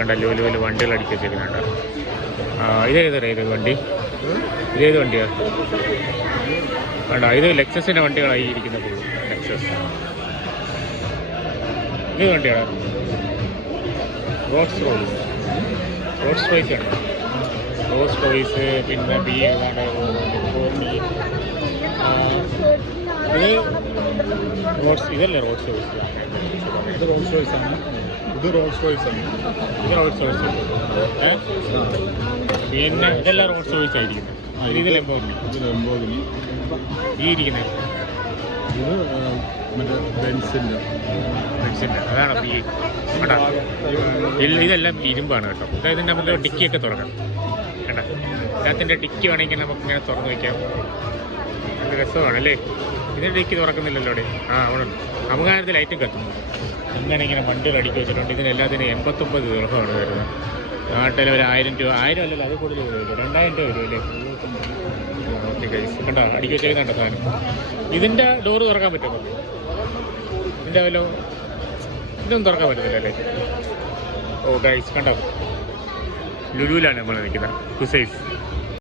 കണ്ട വലിയ വലിയ വണ്ടികൾ അടിക്കി വെച്ചേക്കുന്നുണ്ട്. ഇതേതറിയാം ഇത് വണ്ടി? ഇതേത് വണ്ടിയാണ്? വേണ്ട, ഇത് ലെക്സസിൻ്റെ വണ്ടികളായി ഇരിക്കുന്ന ഫുള്ള്. ലെക്സസ് ഇത് വണ്ടിയാണ്. റോൾസ് റോയ്സ് ആണ്. റോൾസ് റോയ്സ്, പിന്നെ ബി ഏതാണ്ട് ഇത് റോൾസ്, ഇതല്ലേ റോൾസ് റോയ്സ്? ഇത് റോൾസ് റോയ്സ് ആണ്. ഇത് റോൾസ് റോയ്സ് ആണ്. ഇത് റോൾസ് റോയ്സ്. പിന്നെ ഇതെല്ലാം റോൾസ് റോയ്സ് ആയിരിക്കുന്നത്. ഇത് ലംബോർഗിനി. ഇത് ലംബോർഗിനി. ഈ ഇരിക്കുന്നത് ഇത് മറ്റേ ബെൻസിൻ്റെ. അതാണ് ഈ ഇതെല്ലാം ഇരുമ്പാണ് കേട്ടോ. അതായത് നമുക്ക് ഡിക്കിയൊക്കെ തുറക്കണം കേട്ടോ. ഇതിനകത്തിൻ്റെ ഡിക്കി വേണമെങ്കിൽ നമുക്ക് ഇങ്ങനെ തുറന്ന് വയ്ക്കാം. നല്ല രസമാണ് അല്ലേ? ഇതിൻ്റെ ഡിക്കി തുറക്കുന്നില്ലല്ലോ അവിടെ. അവിടെ നമുക്കാരത്തിൽ ലൈറ്റും കത്തുന്നു. ഇങ്ങനെ വണ്ടികൾ അടുക്കി വെച്ചിട്ടുണ്ട്. ഇതിനെല്ലാത്തിനും 89 ദീർഘമാണ് വരുന്നത്. നാട്ടിൽ ഒരു 1000 രൂപ, 1000 അല്ലല്ലോ, അത് കൂടുതൽ വരുമല്ലോ, 2000 രൂപ വരുമല്ലേ? ഓക്കെ ഗൈസ്, കണ്ടോ അടുക്കി വെച്ചേക്കുന്നുണ്ടോ സാധനം? ഇതിൻ്റെ ഡോറ് തുറക്കാൻ പറ്റുമോ? ഇതിൻ്റെ വല്ല ഇതൊന്നും തുറക്കാൻ പറ്റത്തില്ലല്ലേ? ഓ ഗൈസ്, കണ്ടോ ലുലുവിലാണ് നമ്മൾ നിൽക്കുന്നത്. ഹുസൈസ്